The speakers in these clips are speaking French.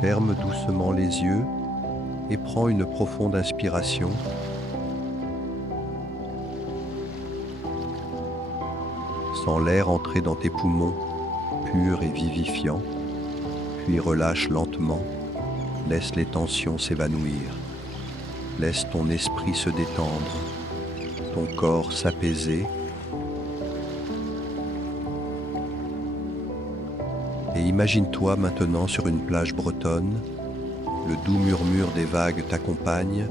Ferme doucement les yeux et prends une profonde inspiration. Sens l'air entrer dans tes poumons, pur et vivifiant, puis relâche lentement, laisse les tensions s'évanouir. Laisse ton esprit se détendre, ton corps s'apaiser et imagine-toi maintenant sur une plage bretonne, le doux murmure des vagues t'accompagne,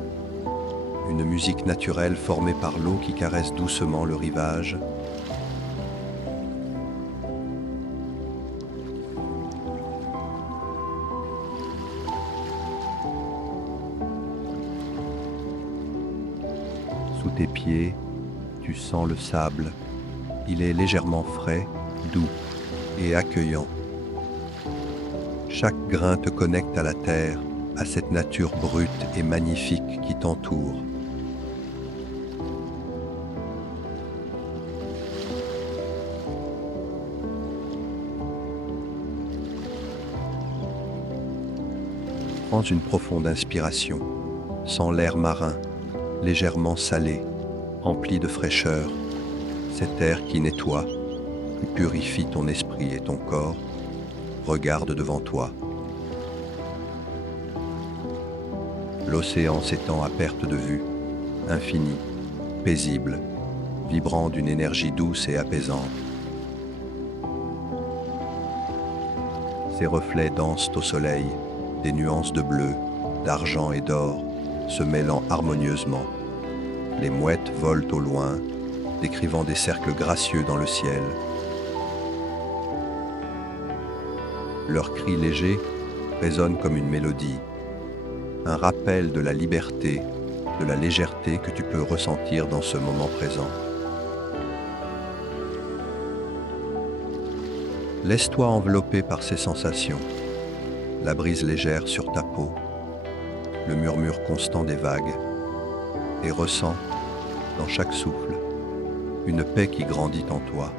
une musique naturelle formée par l'eau qui caresse doucement le rivage. Sous tes pieds, tu sens le sable. Il est légèrement frais, doux et accueillant. Chaque grain te connecte à la terre, à cette nature brute et magnifique qui t'entoure. Prends une profonde inspiration, sens l'air marin, légèrement salé, empli de fraîcheur, cet air qui nettoie, qui purifie ton esprit et ton corps. Regarde devant toi. L'océan s'étend à perte de vue, infini, paisible, vibrant d'une énergie douce et apaisante. Ses reflets dansent au soleil, des nuances de bleu, d'argent et d'or, se mêlant harmonieusement. Les mouettes volent au loin, décrivant des cercles gracieux dans le ciel. Leurs cris légers résonnent comme une mélodie, un rappel de la liberté, de la légèreté que tu peux ressentir dans ce moment présent. Laisse-toi envelopper par ces sensations, la brise légère sur ta peau, le murmure constant des vagues, et ressens, dans chaque souffle, une paix qui grandit en toi.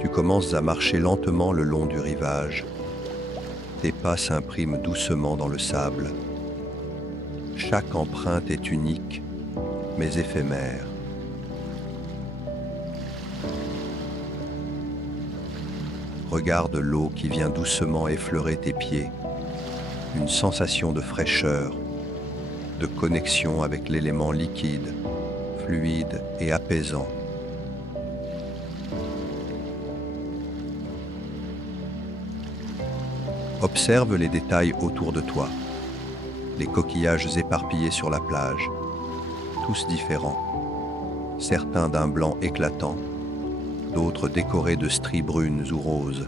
Tu commences à marcher lentement le long du rivage. Tes pas s'impriment doucement dans le sable. Chaque empreinte est unique, mais éphémère. Regarde l'eau qui vient doucement effleurer tes pieds. Une sensation de fraîcheur, de connexion avec l'élément liquide, fluide et apaisant. Observe les détails autour de toi, les coquillages éparpillés sur la plage, tous différents, certains d'un blanc éclatant, d'autres décorés de stries brunes ou roses.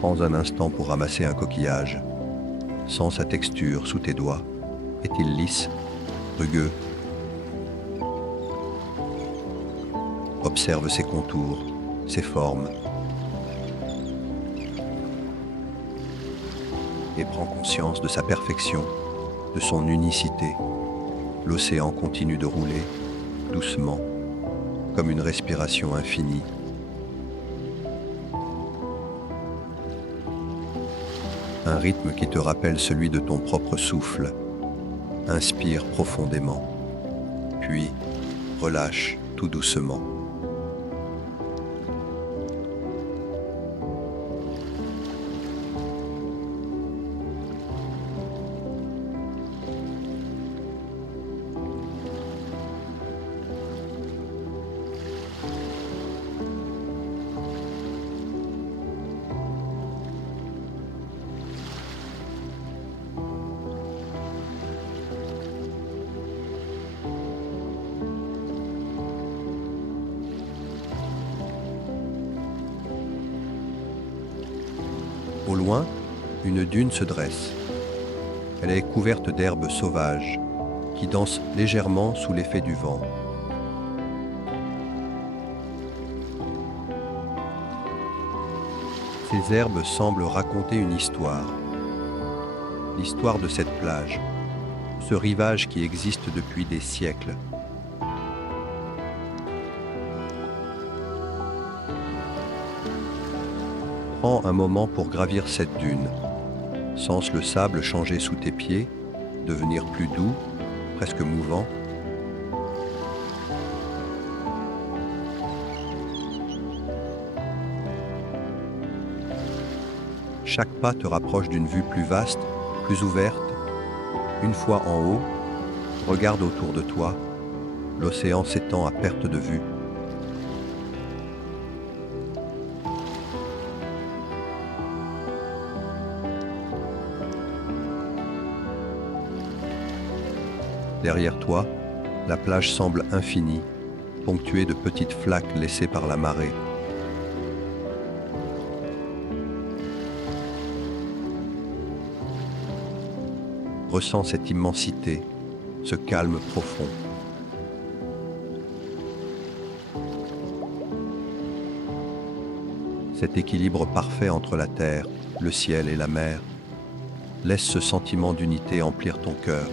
Prends un instant pour ramasser un coquillage. Sens sa texture sous tes doigts. Est-il lisse, rugueux? Observe ses contours, ses formes. Et prends conscience de sa perfection, de son unicité. L'océan continue de rouler, doucement, comme une respiration infinie. Un rythme qui te rappelle celui de ton propre souffle. Inspire profondément, puis relâche tout doucement. loin, une dune se dresse. Elle est couverte d'herbes sauvages qui dansent légèrement sous l'effet du vent. Ces herbes semblent raconter une histoire. L'histoire de cette plage, ce rivage qui existe depuis des siècles. Prends un moment pour gravir cette dune. Sens le sable changer sous tes pieds, devenir plus doux, presque mouvant. Chaque pas te rapproche d'une vue plus vaste, plus ouverte. Une fois en haut, regarde autour de toi. L'océan s'étend à perte de vue. Derrière toi, la plage semble infinie, ponctuée de petites flaques laissées par la marée. Ressens cette immensité, ce calme profond. Cet équilibre parfait entre la terre, le ciel et la mer, laisse ce sentiment d'unité emplir ton cœur.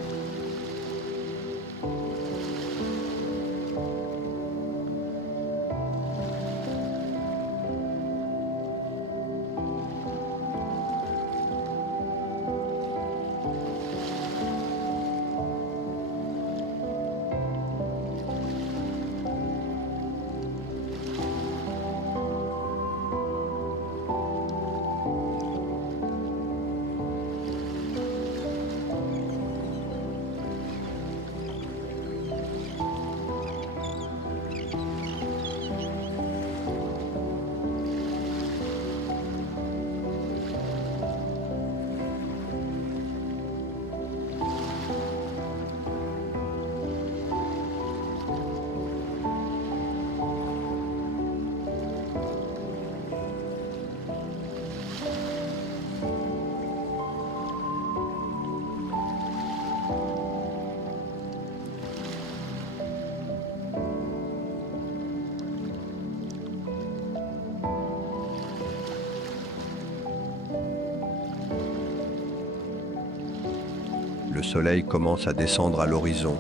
Le soleil commence à descendre à l'horizon.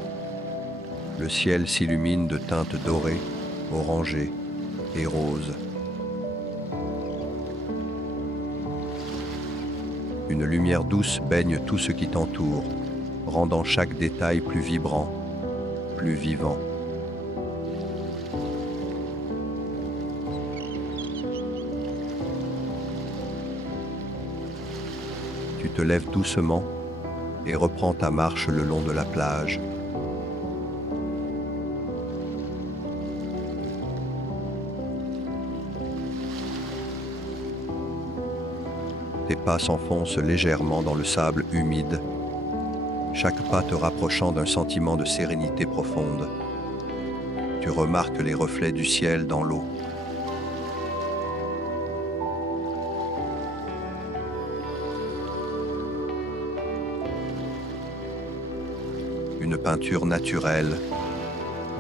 Le ciel s'illumine de teintes dorées, orangées et roses. Une lumière douce baigne tout ce qui t'entoure, rendant chaque détail plus vibrant, plus vivant. Tu te lèves doucement et reprends ta marche le long de la plage. Tes pas s'enfoncent légèrement dans le sable humide, chaque pas te rapprochant d'un sentiment de sérénité profonde. Tu remarques les reflets du ciel dans l'eau. Une peinture naturelle,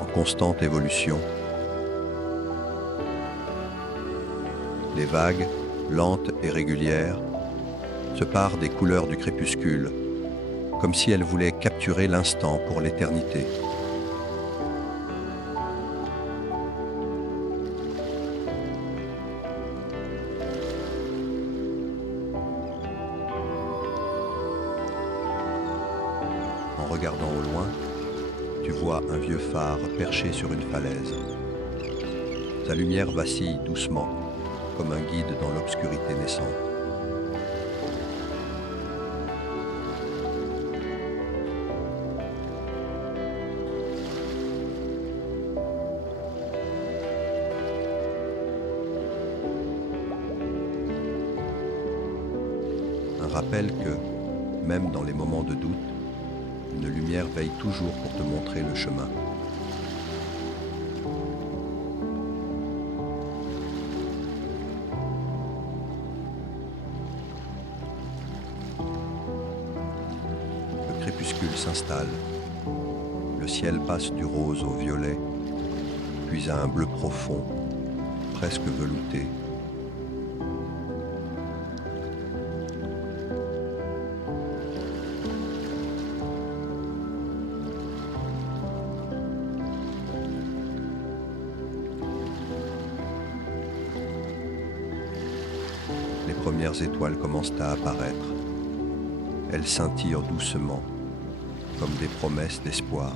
en constante évolution. Les vagues, lentes et régulières, se parent des couleurs du crépuscule, comme si elles voulaient capturer l'instant pour l'éternité. En regardant au loin, tu vois un vieux phare perché sur une falaise. Sa lumière vacille doucement, comme un guide dans l'obscurité naissante. Un rappel que, même dans les moments de doute, une lumière veille toujours pour te montrer le chemin. s'installe. Le ciel passe du rose au violet, puis à un bleu profond, presque velouté. Les premières étoiles commencent à apparaître. Elles scintillent doucement, comme des promesses d'espoir.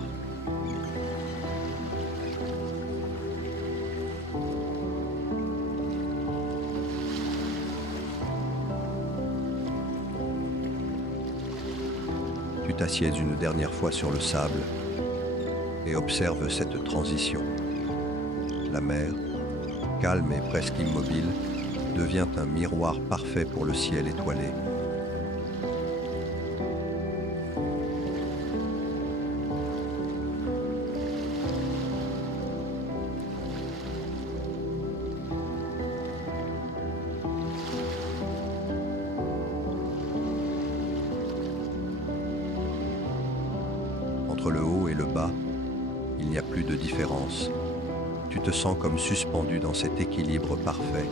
Tu t'assieds une dernière fois sur le sable et observes cette transition. La mer, calme et presque immobile, devient un miroir parfait pour le ciel étoilé. Entre le haut et le bas, il n'y a plus de différence. Tu te sens comme suspendu dans cet équilibre parfait.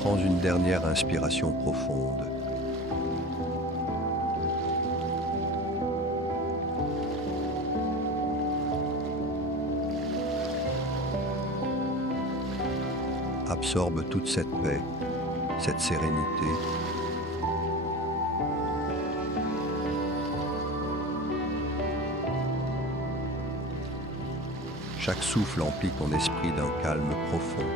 Prends une dernière inspiration profonde. Absorbe toute cette paix, cette sérénité. Chaque souffle emplit ton esprit d'un calme profond.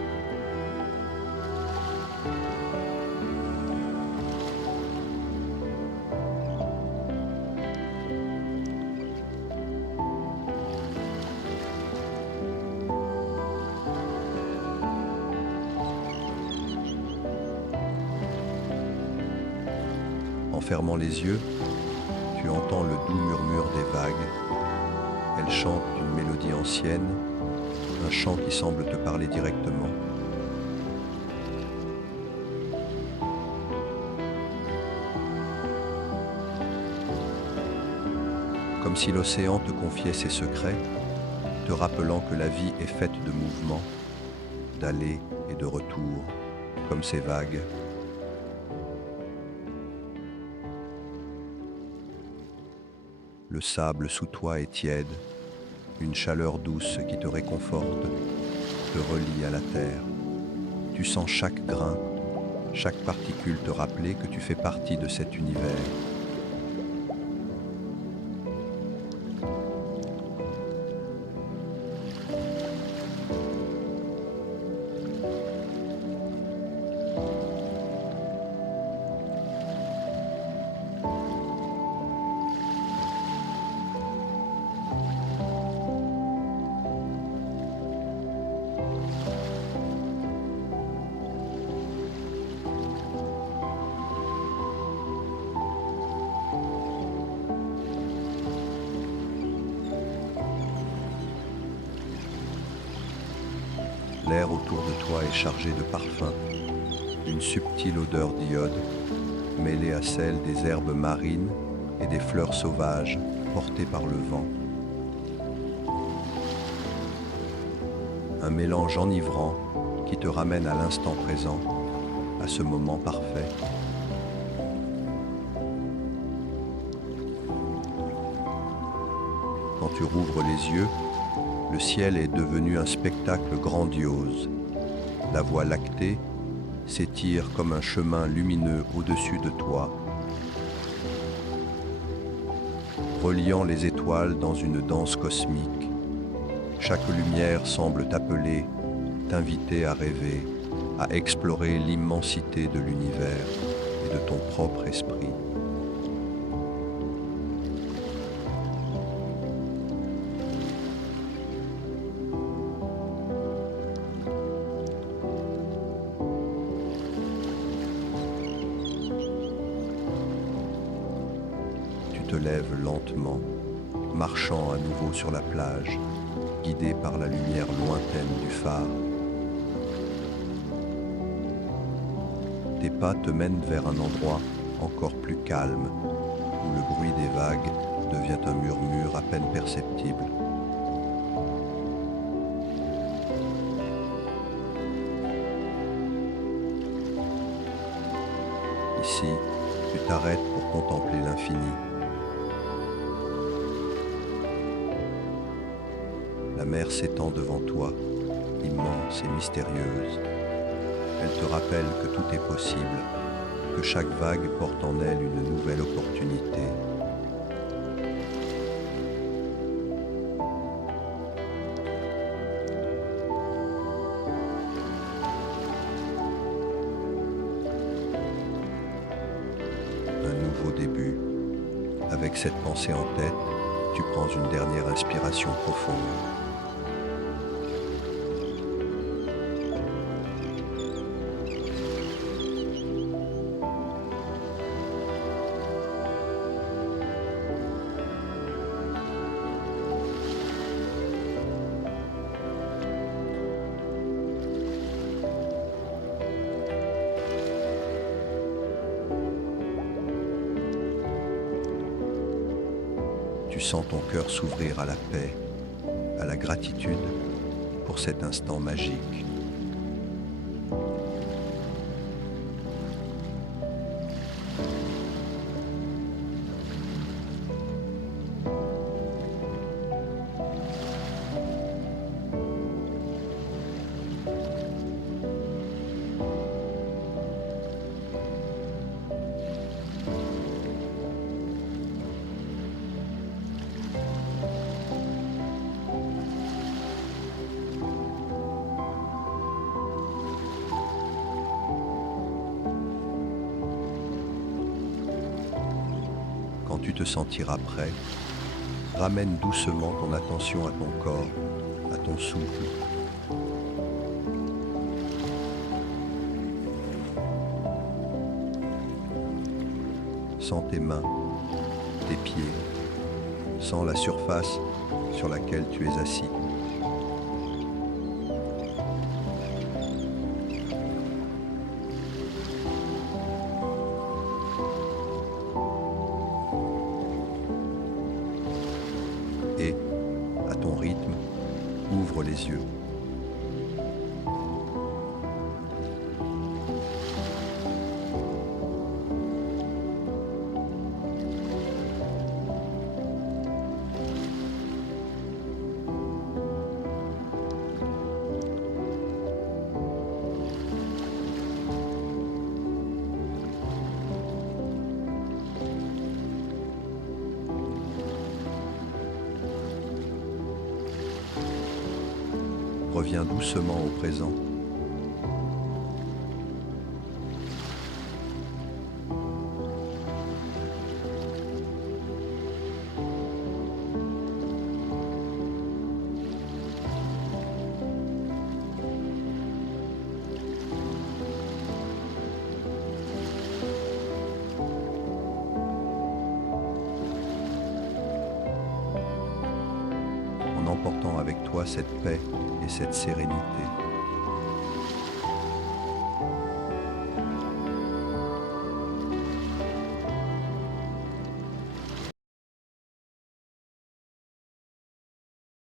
En fermant les yeux, tu entends le doux murmure des vagues. Elles chantent une mélodie ancienne, un chant qui semble te parler directement. Comme si l'océan te confiait ses secrets, te rappelant que la vie est faite de mouvements, d'allées et de retours, comme ces vagues. Le sable sous toi est tiède, une chaleur douce qui te réconforte, te relie à la terre. Tu sens chaque grain, chaque particule te rappeler que tu fais partie de cet univers. L'air autour de toi est chargé de parfums, une subtile odeur d'iode, mêlée à celle des herbes marines et des fleurs sauvages portées par le vent. Un mélange enivrant qui te ramène à l'instant présent, à ce moment parfait. Quand tu rouvres les yeux, le ciel est devenu un spectacle grandiose. La Voie lactée s'étire comme un chemin lumineux au-dessus de toi, reliant les étoiles dans une danse cosmique. Chaque lumière semble t'appeler, t'inviter à rêver, à explorer l'immensité de l'univers et de ton propre esprit. te lèves lentement, marchant à nouveau sur la plage, guidé par la lumière lointaine du phare. Tes pas te mènent vers un endroit encore plus calme, où le bruit des vagues devient un murmure à peine perceptible. Ici, tu t'arrêtes pour contempler l'infini. La mer s'étend devant toi, immense et mystérieuse. Elle te rappelle que tout est possible, que chaque vague porte en elle une nouvelle opportunité. Un nouveau début. Avec cette pensée en tête, tu prends une dernière inspiration profonde. Tu sens ton cœur s'ouvrir à la paix, à la gratitude pour cet instant magique. Quand tu te sentiras prêt, ramène doucement ton attention à ton corps, à ton souffle. Sens tes mains, tes pieds, sens la surface sur laquelle tu es assis. Et, à ton rythme, ouvre les yeux. Reviens doucement au présent. En emportant avec toi cette paix et cette sérénité.